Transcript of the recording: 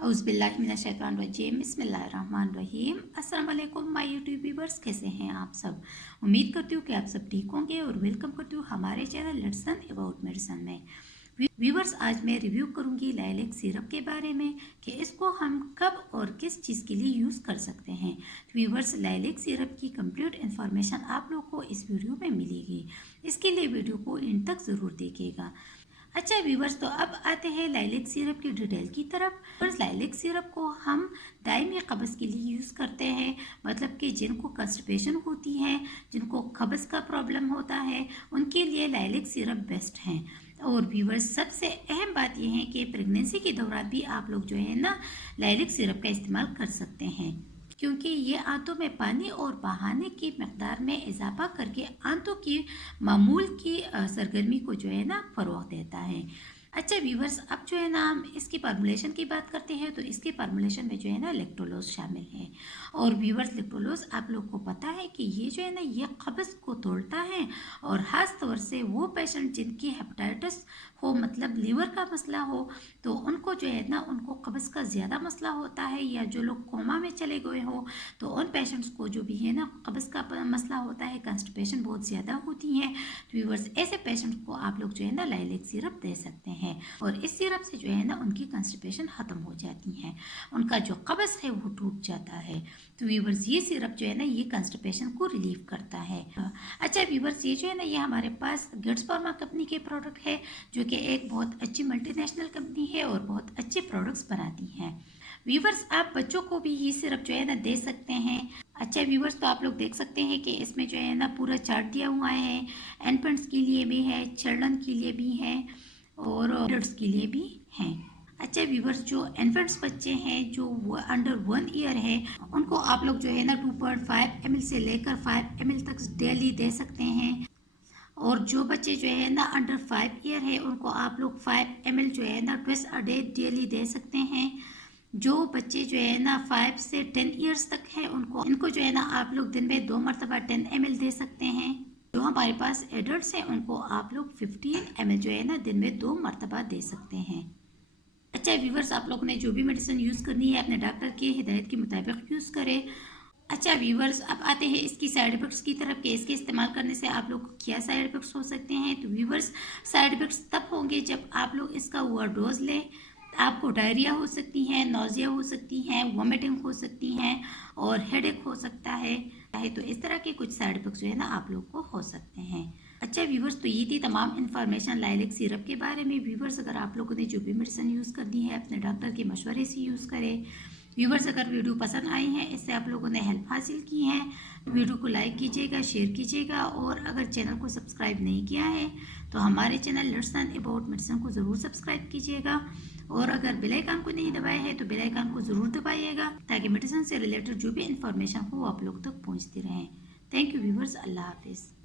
औज़ुबिल्लाहिमिनश्शैतानिर्रजीम बिस्मिल्लाहिर्रहमानिर्रहीम। अस्सलाम वालेकुम माय यूट्यूब व्यूवर्स, कैसे हैं आप सब। उम्मीद करती हूँ कि आप सब ठीक होंगे और वेलकम करती हूँ हमारे चैनल लर्सन अबाउट मेडिसन में। व्यूवर्स, आज मैं रिव्यू करूंगी लाइलेक सिरप के बारे में कि इसको हम कब और किस चीज़ के लिए यूज़ कर सकते हैं। व्यूवर्स, लाइलेक सिरप की कंप्लीट इन्फॉर्मेशन आप लोग को इस वीडियो में मिलेगी, इसके लिए वीडियो को इन तक ज़रूर देखिएगा। अच्छा व्यूवर्स, तो अब आते हैं लाइलेक सिरप की डिटेल की तरफ। लाइलेक सिरप को हम दायमी कब्ज़ के लिए यूज़ करते हैं, मतलब कि जिनको कंस्टिपेशन होती है, जिनको कब्ज़ का प्रॉब्लम होता है, उनके लिए लाइलेक सिरप बेस्ट हैं। और व्यूवर्स, सबसे अहम बात यह है कि प्रेगनेंसी के दौरान भी आप लोग जो है ना लाइलेक सिरप का इस्तेमाल कर सकते हैं, क्योंकि ये आंतों में पानी और बहाने की मकदार में इजाफा करके आंतों की मामूल की सरगर्मी को जो है ना फ़रोग़ देता है। अच्छा व्यूवर्स, अब जो है ना हम इसकी फार्मूलेशन की बात करते हैं, तो इसके फार्मूलेशन में जो है ना लैक्टोलोज शामिल है। और व्यूवर्स, लैक्टोलोज आप लोग को पता है कि ये जो है ना ये कब्ज़ को तोड़ता है, और ख़ास तौर से वो पेशेंट जिनकी हेपेटाइटिस हो, मतलब लीवर का मसला हो, तो उनको जो है ना उनको कब्ज़ का ज़्यादा मसला होता है, या जो लोग कोमा में चले गए हो तो उन पेशेंट्स को जो भी है ना कब्ज़ का मसला होता है, कंस्टिपेशन बहुत ज़्यादा होती है, तो व्यूवर्स ऐसे पेशेंट्स को आप लोग जो है ना लाइलेक सिरप दे सकते हैं। और इस सिरप से जो है ना उनकी कंस्टिपेशन ख़त्म हो जाती है, उनका जो कब्ज़ है वो टूट जाता है। तो व्यूवर्स, ये सिरप जो है ना ये कंस्टिपेशन को रिलीव करता है। अच्छा व्यूवर्स, ये जो है ना ये हमारे पास गिट्स फार्मा कंपनी के प्रोडक्ट है, जो कि एक बहुत अच्छी मल्टीनेशनल कंपनी है और बहुत अच्छे प्रोडक्ट्स बनाती हैं। व्यूवर्स, आप बच्चों को भी ये सिरप जो है ना दे सकते हैं। अच्छा व्यूवर्स, तो आप लोग देख सकते हैं कि इसमें जो है ना पूरा चार्ट दिया हुआ है, इन्फेंट्स के लिए भी है, चिल्ड्रन के लिए भी है और एडल्ट्स के लिए भी हैं। अच्छा व्यूवर्स, जो इन्फेंट्स बच्चे हैं जो वो अंडर 1 ईयर है, उनको आप लोग जो है ना 2.5 ml से लेकर 5 ml तक डेली दे सकते हैं। और जो बच्चे जो है ना अंडर 5 ईयर है, उनको आप लोग 5 ml जो है ना ट्विस अ डे डेली दे सकते हैं। जो बच्चे जो है ना 5 से 10 ईयर्स तक है, इनको जो है ना आप लोग दिन में 2 मरतबा 10 ml दे सकते हैं। जो हमारे पास एडल्ट्स हैं, उनको आप लोग 15 ml जो है ना दिन में 2 मरतबा दे सकते हैं। अच्छा व्यूवर्स, आप लोगों ने जो भी मेडिसिन यूज़ करनी है अपने डॉक्टर की हिदायत के मुताबिक यूज़ करें। अच्छा व्यूवर्स, अब आते हैं इसकी साइड इफ़ेक्ट्स की तरफ कि इसके इस्तेमाल करने से आप लोग को क्या साइड इफ़ेक्ट्स हो सकते हैं। तो व्यूवर्स, साइड इफ़ेक्ट्स तब होंगे जब आप लोग इसका ओवरडोज लें। आपको डायरिया हो सकती है, नौजिया हो सकती हैं, वॉमिटिंग हो सकती हैं और हेडेक हो सकता है। तो इस तरह के कुछ साइड इफ़ेक्ट्स जो है ना आप लोग को हो सकते हैं। अच्छा व्यूवर्स, तो ये थी तमाम इन्फॉर्मेशन लाइलेक सिरप के बारे में। व्यूवर्स, अगर आप लोगों ने जो भी मेडिसिन यूज़ करनी है अपने डॉक्टर के मशवरे से यूज़ करें। व्यूवर्स, अगर वीडियो पसंद आई है, इससे आप लोगों ने हेल्प हासिल की है, तो वीडियो को लाइक कीजिएगा, शेयर कीजिएगा, और अगर चैनल को सब्सक्राइब नहीं किया है तो हमारे चैनल लर्सन अबाउट मेडिसन को ज़रूर सब्सक्राइब कीजिएगा। और अगर बेल आइकन को नहीं दबाया है तो बेल आइकन को ज़रूर दबाइएगा, ताकि मेडिसिन से रिलेटेड जो भी इन्फॉर्मेशन हो आप लोग तक पहुँचती रहें। थैंक यू व्यूवर्स, अल्लाह हाफिज़।